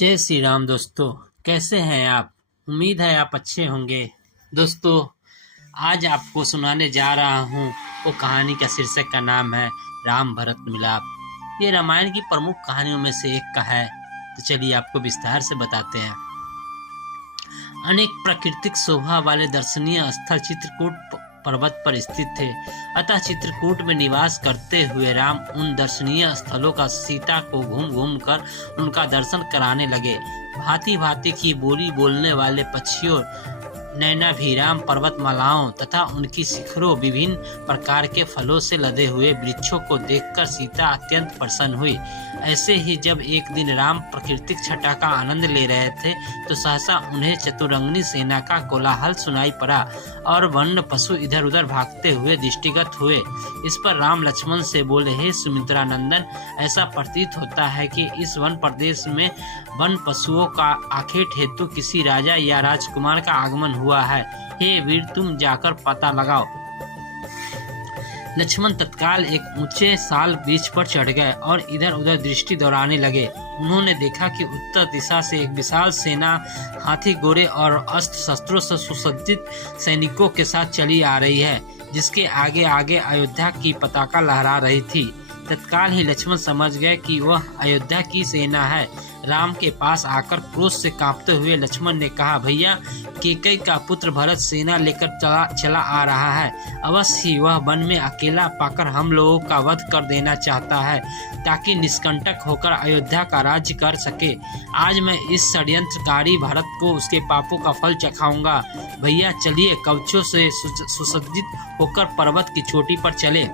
जय श्री राम दोस्तों, कैसे हैं आप। उम्मीद है आप अच्छे होंगे। दोस्तों, आज आपको सुनाने जा रहा हूँ वो कहानी का शीर्षक का नाम है राम भरत मिलाप। ये रामायण की प्रमुख कहानियों में से एक का है। तो चलिए आपको विस्तार से बताते हैं। अनेक प्राकृतिक शोभा वाले दर्शनीय स्थल चित्रकूट पर्वत पर स्थित थे। अतः चित्रकूट में निवास करते हुए राम उन दर्शनीय स्थलों का सीता को घूम घूम कर उनका दर्शन कराने लगे। भांति भांति की बोली बोलने वाले पक्षियों, नैनाभिराम पर्वतमालाओं तथा उनकी शिखरों, विभिन्न प्रकार के फलों से लदे हुए वृक्षों को देखकर सीता अत्यंत प्रसन्न हुई। ऐसे ही जब एक दिन राम प्राकृतिक छटा का आनंद ले रहे थे तो सहसा उन्हें चतुरंगिनी सेना का कोलाहल सुनाई पड़ा और वन्य पशु इधर उधर भागते हुए दृष्टिगत हुए। इस पर राम लक्ष्मण से बोले, हे सुमित्रा नंदन, ऐसा प्रतीत होता है कि इस वन प्रदेश में वन पशुओं का आखेट हेतु किसी राजा या राजकुमार का आगमन हुआ है। हे वीर, तुम जाकर पता लगाओ। लक्ष्मण तत्काल एक ऊंचे साल वृक्ष पर चढ़ गए और इधर उधर दृष्टि दौड़ाने लगे। उन्होंने देखा कि उत्तर दिशा से एक विशाल सेना हाथी घोड़े और अस्त्र शस्त्रों से सुसज्जित सैनिकों के साथ चली आ रही है, जिसके आगे आगे अयोध्या की पताका लहरा रही थी। तत्काल ही लक्ष्मण समझ गए कि वह अयोध्या की सेना है। राम के पास आकर क्रोध से कांपते हुए लक्ष्मण ने कहा, भैया, कैकेयी का पुत्र भरत सेना लेकर चला आ रहा है। अवश्य ही वह वन में अकेला पाकर हम लोगों का वध कर देना चाहता है ताकि निष्कंटक होकर अयोध्या का राज्य कर सके। आज मैं इस षड्यंत्रकारी भरत को उसके पापों का फल चखाऊंगा। भैया चलिए, कवचों से सुसज्जित होकर पर्वत की चोटी पर चले।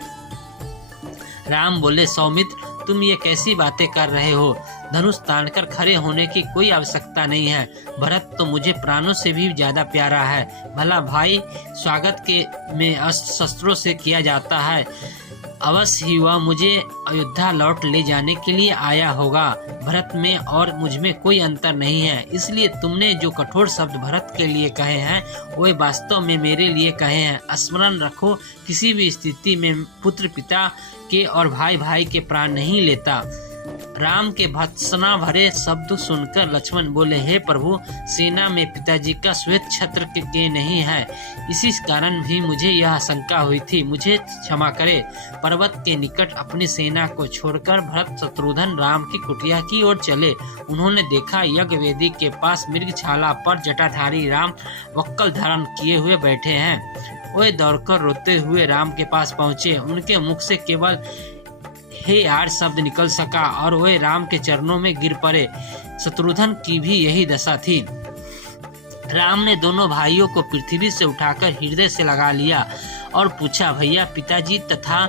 राम बोले, सौमित्र, तुम ये कैसी बातें कर रहे हो। धनुष तानकर खड़े होने की कोई आवश्यकता नहीं है। भरत तो मुझे प्राणों से भी ज्यादा प्यारा है। भला भाई स्वागत के में अस्त्र शस्त्रों से किया जाता है। अवश्य ही वह मुझे अयोध्या लौट ले जाने के लिए आया होगा। भरत में और मुझ में कोई अंतर नहीं है। इसलिए तुमने जो कठोर शब्द भरत के लिए कहे हैं वे वास्तव में मेरे लिए कहे हैं। स्मरण रखो, किसी भी स्थिति में पुत्र पिता के और भाई भाई के प्राण नहीं लेता। राम के भत्सना भरे शब्द सुनकर लक्ष्मण बोले, हे प्रभु, सेना में पिताजी का श्वेत छत्र के नहीं है। इसी कारण भी मुझे यह शंका हुई थी। मुझे क्षमा करे। पर्वत के निकट अपनी सेना को छोड़कर भरत शत्रुघ्न राम की कुटिया की ओर चले। उन्होंने देखा यज्ञ वेदी के पास मृगछाला पर जटाधारी राम वक्कल धारण किए हुए बैठे हैं। वे दौड़कर रोते हुए राम के पास पहुंचे। उनके मुख से केवल हे यार शब्द निकल सका और वे राम के चरणों में गिर पड़े। शत्रुघ्न की भी यही दशा थी। राम ने दोनों भाइयों को पृथ्वी से उठाकर हृदय से लगा लिया और पूछा, भैया पिताजी तथा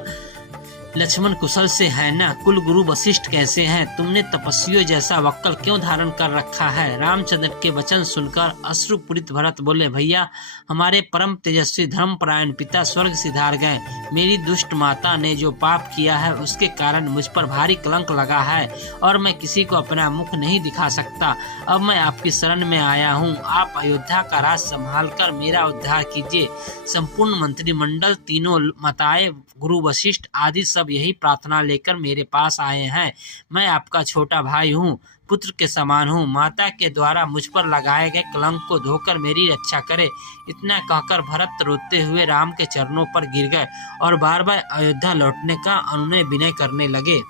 लक्ष्मण कुशल से है ना? कुल गुरु वशिष्ठ कैसे हैं? तुमने तपस्वियों जैसा वक्कल क्यों धारण कर रखा है? रामचंद्र के वचन सुनकर अश्रुपूरित भरत बोले, भैया, हमारे परम तेजस्वी धर्मपरायण पिता स्वर्ग सिधार गए। मेरी दुष्ट माता ने जो पाप किया है उसके कारण मुझ पर भारी कलंक लगा है और मैं किसी को अपना मुख नहीं दिखा सकता। अब मैं आपकी शरण में आया हूँ। आप अयोध्या का राज संभाल कर मेरा उद्धार कीजिए। संपूर्ण मंत्रिमंडल, तीनों माताएं, गुरु वशिष्ठ आदि सब यही प्रार्थना लेकर मेरे पास आए हैं। मैं आपका छोटा भाई हूँ, पुत्र के समान हूँ। माता के द्वारा मुझ पर लगाए गए कलंक को धोकर मेरी रक्षा करे। इतना कहकर भरत रोते हुए राम के चरणों पर गिर गए और बार बार अयोध्या लौटने का अनुनय विनय करने लगे।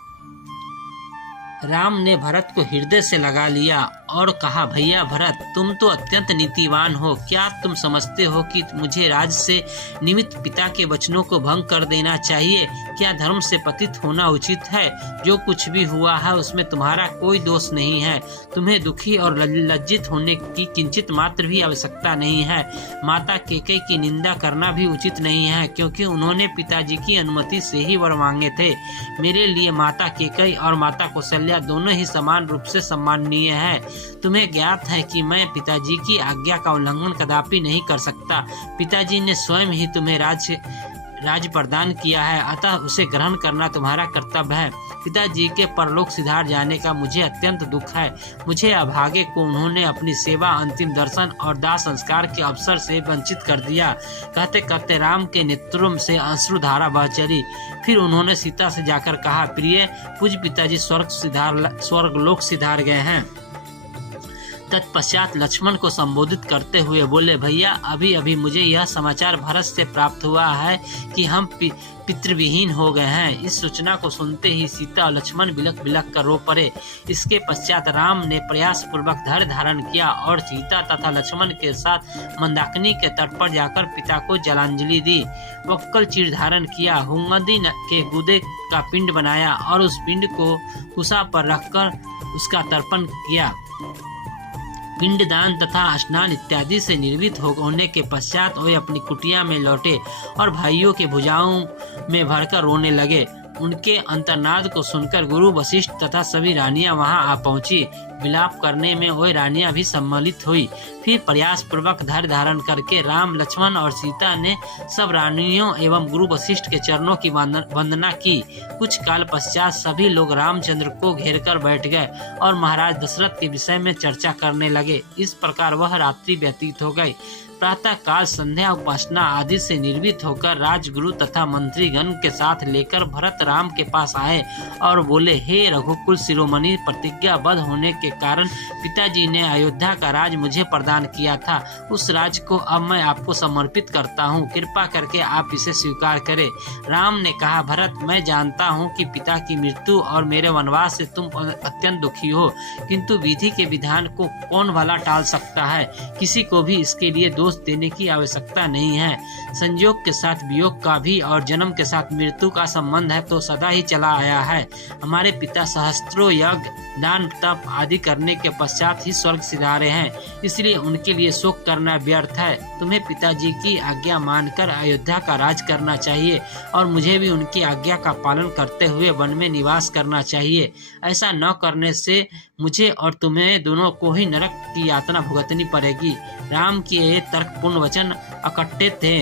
राम ने भरत को हृदय से लगा लिया और कहा, भैया भरत, तुम तो अत्यंत नीतिवान हो। क्या तुम समझते हो कि मुझे राज से निमित्त पिता के वचनों को भंग कर देना चाहिए? क्या धर्म से पतित होना उचित है? जो कुछ भी हुआ है उसमें तुम्हारा कोई दोष नहीं है। तुम्हें दुखी और लज्जित होने की किंचित मात्र भी आवश्यकता नहीं है। माता कैकेयी की निंदा करना भी उचित नहीं है, क्योंकि उन्होंने पिताजी की अनुमति से ही वर मांगे थे। मेरे लिए माता कैकेयी और माता कौशल्या दोनों ही समान रूप से सम्माननीय है। तुम्हें ज्ञात है कि मैं पिताजी की आज्ञा का उल्लंघन कदापि नहीं कर सकता। पिताजी ने स्वयं ही तुम्हें राज प्रदान किया है, अतः उसे ग्रहण करना तुम्हारा कर्तव्य है। पिताजी के परलोक सिधार जाने का मुझे अत्यंत दुख है। मुझे अभागे को उन्होंने अपनी सेवा, अंतिम दर्शन और दाह संस्कार के अवसर से वंचित कर दिया। कहते कहते राम के नेत्रों से अश्रुधारा बह चली। फिर उन्होंने सीता से जाकर कहा, प्रिय, पूज्य पिताजी स्वर्गलोक सिधार गए हैं। तत्पश्चात लक्ष्मण को संबोधित करते हुए बोले, भैया अभी अभी मुझे यह समाचार भरत से प्राप्त हुआ है कि हम पितृविहीन हो गए हैं। इस सूचना को सुनते ही सीता और लक्ष्मण बिलख बिलख कर रो पड़े। इसके पश्चात राम ने प्रयास पूर्वक धैर्य धारण किया और सीता तथा लक्ष्मण के साथ मंदाकिनी के तट पर जाकर पिता को जलांजलि दी। वक्कल चीर धारण किया, हुंगदी के गुदे का पिंड बनाया और उस पिंड को कुशा पर रखकर उसका तर्पण किया। पिंडदान तथा स्नान इत्यादि से निर्वित होने के पश्चात वे अपनी कुटिया में लौटे और भाइयों के भुजाओं में भरकर रोने लगे। उनके अंतर्नाद को सुनकर गुरु वशिष्ठ तथा सभी रानियां वहां आ पहुंची। विलाप करने में वह रानियां भी सम्मिलित हुई। फिर प्रयास पूर्वक धैर्य धारण करके राम, लक्ष्मण और सीता ने सब रानियों एवं गुरु वशिष्ठ के चरणों की वंदना की। कुछ काल पश्चात सभी लोग रामचंद्र को घेरकर बैठ गए और महाराज दशरथ के विषय में चर्चा करने लगे। इस प्रकार वह रात्रि व्यतीत हो गई। प्रातः काल संध्या उपासना आदि से निर्वित होकर राजगुरु तथा मंत्रीगण के साथ लेकर भरत राम के पास आए और बोले, हे रघुकुल शिरोमणि, प्रतिज्ञाबद्ध होने के कारण पिताजी ने अयोध्या का राज मुझे प्रदान किया था। उस राज को अब मैं आपको समर्पित करता हूँ, कृपा करके आप इसे स्वीकार करें। राम ने कहा, भरत, मैं जानता हूँ कि पिता की मृत्यु और मेरे वनवास से तुम अत्यंत दुखी हो, किंतु विधि के विधान को कौन भला टाल सकता है। किसी को भी इसके लिए दोष देने की आवश्यकता नहीं है। संयोग के साथ वियोग का भी और जन्म के साथ मृत्यु का संबंध है तो सदा ही चला आया है। हमारे पिता सहस्त्रों यज्ञ, दान, तप आदि करने के पश्चात ही स्वर्ग सिधारे हैं, इसलिए उनके लिए शोक करना व्यर्थ है। तुम्हें पिताजी की आज्ञा मानकर अयोध्या का राज करना चाहिए और मुझे भी उनकी आज्ञा का पालन करते हुए वन में निवास करना चाहिए। ऐसा न करने से मुझे और तुम्हें दोनों को ही नरक की यातना भुगतनी पड़ेगी। राम के ये तर्कपूर्ण वचन अकट्टे थे।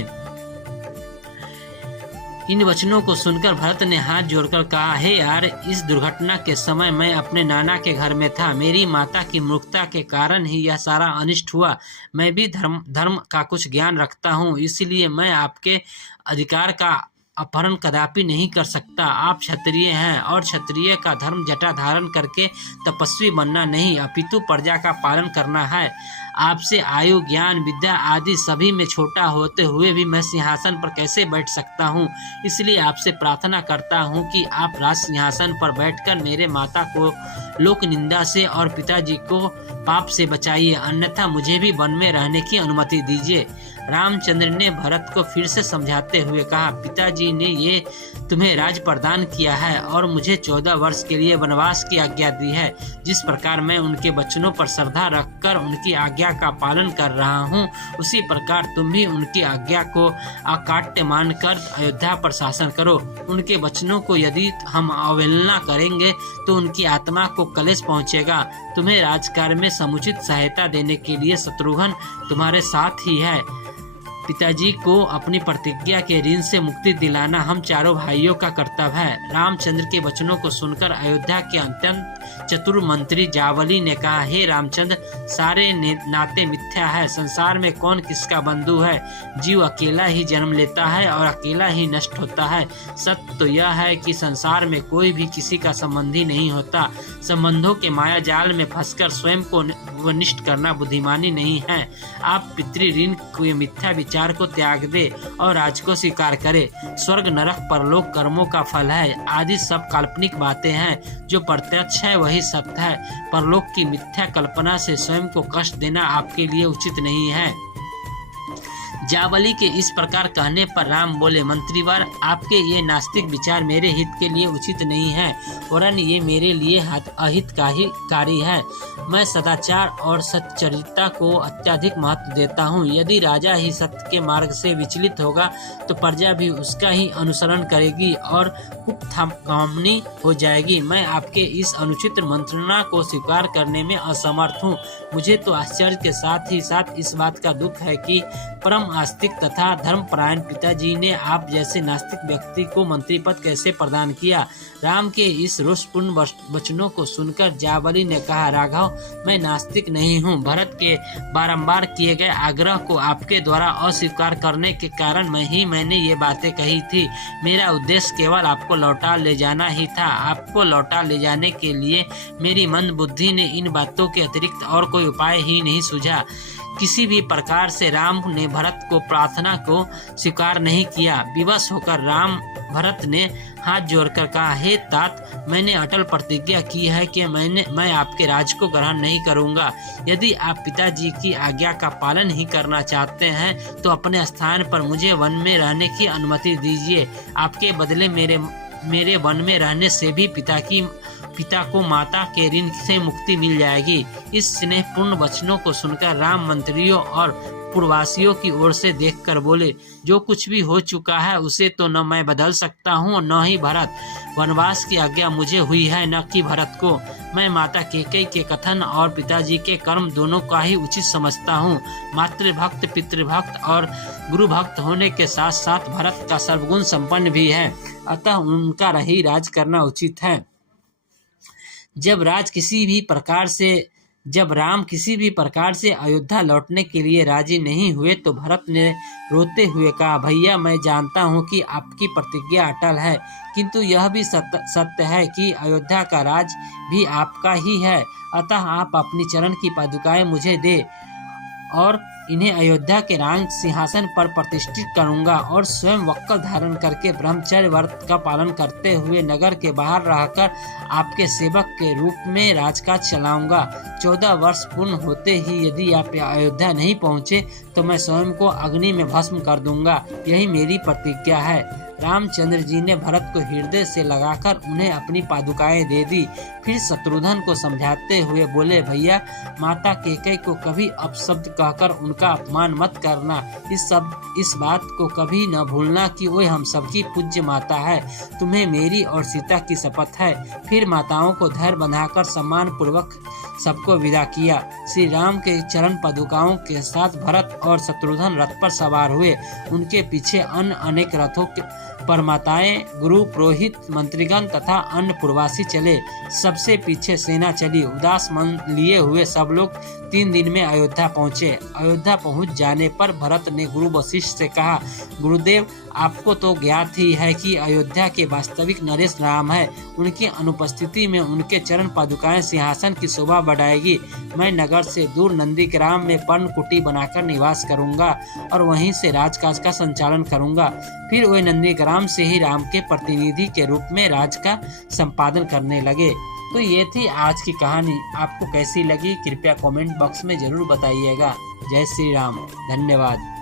इन वचनों को सुनकर भरत ने हाथ जोड़कर कहा, हे यार, इस दुर्घटना के समय मैं अपने नाना के घर में था। मेरी माता की मूर्खता के कारण ही यह सारा अनिष्ट हुआ। मैं भी धर्म का कुछ ज्ञान रखता हूँ, इसलिए मैं आपके अधिकार का अपहरण कदापि नहीं कर सकता। आप क्षत्रिय हैं और क्षत्रिय का धर्म जटा धारण करके तपस्वी बनना नहीं अपितु प्रजा का पालन करना है। आपसे आयु, ज्ञान, विद्या आदि सभी में छोटा होते हुए भी मैं सिंहासन पर कैसे बैठ सकता हूँ। इसलिए आपसे प्रार्थना करता हूँ कि आप राज सिंहासन पर बैठकर मेरे माता को लोक निंदा से और पिताजी को पाप से बचाइए, अन्यथा मुझे भी वन में रहने की अनुमति दीजिए। रामचंद्र ने भरत को फिर से समझाते हुए कहा, पिताजी ने ये तुम्हें राज प्रदान किया है और मुझे 14 वर्ष के लिए वनवास की आज्ञा दी है। जिस प्रकार मैं उनके वचनों पर श्रद्धा रखकर उनकी आज्ञा का पालन कर रहा हूँ, उसी प्रकार तुम भी उनकी आज्ञा को अकाट्य मानकर अयोध्या पर शासन करो। उनके वचनों को यदि हम अवहेलना करेंगे तो उनकी आत्मा को कलेश पहुँचेगा। तुम्हें राजकार्य में समुचित सहायता देने के लिए शत्रुघ्न तुम्हारे साथ ही है। पिताजी को अपनी प्रतिज्ञा के ऋण से मुक्ति दिलाना हम चारों भाइयों का कर्तव्य है। रामचंद्र के वचनों को सुनकर अयोध्या के अत्यंत चतुर मंत्री जावली ने कहा, हे रामचंद्र, सारे नाते मिथ्या है। संसार में कौन किसका बंधु है। जीव अकेला ही जन्म लेता है और अकेला ही नष्ट होता है। सत्य तो यह है कि संसार में कोई भी किसी का संबंधी नहीं होता। संबंधों के माया जाल में फंसकर स्वयं को नष्ट करना बुद्धिमानी नहीं है। आप पितृ ऋण के मिथ्या विचार को त्याग दे और राज को स्वीकार करे। स्वर्ग, नरक, परलोक कर्मों का फल है आदि सब काल्पनिक बातें हैं। जो प्रत्यक्ष है वही सत्य है। परलोक की मिथ्या कल्पना से स्वयं को कष्ट देना आपके लिए उचित नहीं है। जावली के इस प्रकार कहने पर राम बोले, मंत्रीवर, आपके ये नास्तिक विचार मेरे हित के लिए उचित नहीं है, वरन ये मेरे लिए अहितकारी है। मैं सदाचार और सच्चरित्रता को अत्यधिक महत्व देता हूँ। यदि राजा ही सत्य के मार्ग से विचलित होगा तो प्रजा भी उसका ही अनुसरण करेगी और कुपथामनी हो जाएगी। मैं आपके इस अनुचित मंत्रणा को स्वीकार करने में असमर्थ हूँ। मुझे तो आश्चर्य के साथ ही साथ इस बात का दुख है कि परम आस्तिक तथा धर्मपरायण पिताजी ने आप जैसे नास्तिक व्यक्ति को मंत्री पद कैसे प्रदान किया? राम के इस रोषपूर्ण वचनों को सुनकर जाबाली ने कहा, राघव, मैं नास्तिक नहीं हूँ। भरत के बारंबार किए गए आग्रह को आपके द्वारा अस्वीकार करने के कारण मैंने ये बातें कही थी। मेरा उद्देश्य केवल आपको लौटा ले जाना ही था। आपको लौटा ले जाने के लिए मेरी मंद बुद्धि ने इन बातों के अतिरिक्त और कोई उपाय ही नहीं सूझा। किसी भी प्रकार से राम ने भरत को प्रार्थना को स्वीकार नहीं किया। विवश होकर भरत ने हाथ जोड़कर कहा, हे तात, मैंने अटल प्रतिज्ञा की है कि मैं आपके राज को ग्रहण नहीं करूंगा। यदि आप पिताजी की आज्ञा का पालन ही करना चाहते हैं तो अपने स्थान पर मुझे वन में रहने की अनुमति दीजिए। आपके बदले मेरे वन में रहने से भी पिता को माता के ऋण से मुक्ति मिल जाएगी। इस स्नेहपूर्ण वचनों को सुनकर राम मंत्रियों और पुरवासियों की ओर से देखकर बोले, जो कुछ भी हो चुका है उसे तो न मैं बदल सकता हूँ और न ही भरत। वनवास की आज्ञा मुझे हुई है, न कि भरत को। मैं माता कैकेयी के कथन और पिताजी के कर्म दोनों का ही उचित समझता हूँ। मातृभक्त, पितृभक्त और गुरु भक्त होने के साथ साथ भरत का सर्वगुण संपन्न भी है, अतः उनका ही राज करना उचित है। जब राम किसी भी प्रकार से अयोध्या लौटने के लिए राजी नहीं हुए तो भरत ने रोते हुए कहा, भैया, मैं जानता हूँ कि आपकी प्रतिज्ञा अटल है, किंतु यह भी सत्य है कि अयोध्या का राज भी आपका ही है। अतः आप अपनी चरण की पादुकाएं मुझे दे और इन्हें अयोध्या के राज सिंहासन पर प्रतिष्ठित करूंगा और स्वयं वक्र धारण करके ब्रह्मचर्य व्रत का पालन करते हुए नगर के बाहर रहकर आपके सेवक के रूप में राजकाज चलाऊंगा। 14 वर्ष पूर्ण होते ही यदि आप अयोध्या नहीं पहुंचे तो मैं स्वयं को अग्नि में भस्म कर दूंगा। यही मेरी प्रतिज्ञा है। रामचंद्र जी ने भरत को हृदय से लगाकर उन्हें अपनी पादुकाएं दे दी। फिर शत्रुघ्न को समझाते हुए बोले, भैया, माता कैकेयी को कभी अपशब्द कहकर उनका अपमान मत करना। इस बात को कभी न भूलना कि वो हम सबकी पूज्य माता है। तुम्हें मेरी और सीता की शपथ है। फिर माताओं को धैर्य बंधाकर सम्मान पूर्वक सबको विदा किया। श्री राम के चरण पादुकाओं के साथ भरत और शत्रुघ्न रथ पर सवार हुए। उनके पीछे अन्य अनेक रथों पर माताएं, गुरु, पुरोहित, मंत्रीगण तथा अन्य पुरवासी चले। सबसे पीछे सेना चली। उदास मन लिए हुए सब लोग 3 दिन में अयोध्या पहुँचे। अयोध्या पहुँच जाने पर भरत ने गुरु वशिष्ठ से कहा, गुरुदेव, आपको तो ज्ञात ही है कि अयोध्या के वास्तविक नरेश राम है। उनकी अनुपस्थिति में उनके चरण पादुकाएं सिंहासन की शोभा बढ़ाएगी। मैं नगर से दूर नंदीग्राम में पर्णकुटी बनाकर निवास करूंगा और वहीं से राजकाज का संचालन करूंगा। फिर वे नंदीग्राम से ही राम के प्रतिनिधि के रूप में राज का संपादन करने लगे। तो ये थी आज की कहानी। आपको कैसी लगी कृपया कमेंट बॉक्स में जरूर बताइएगा। जय श्री राम। धन्यवाद।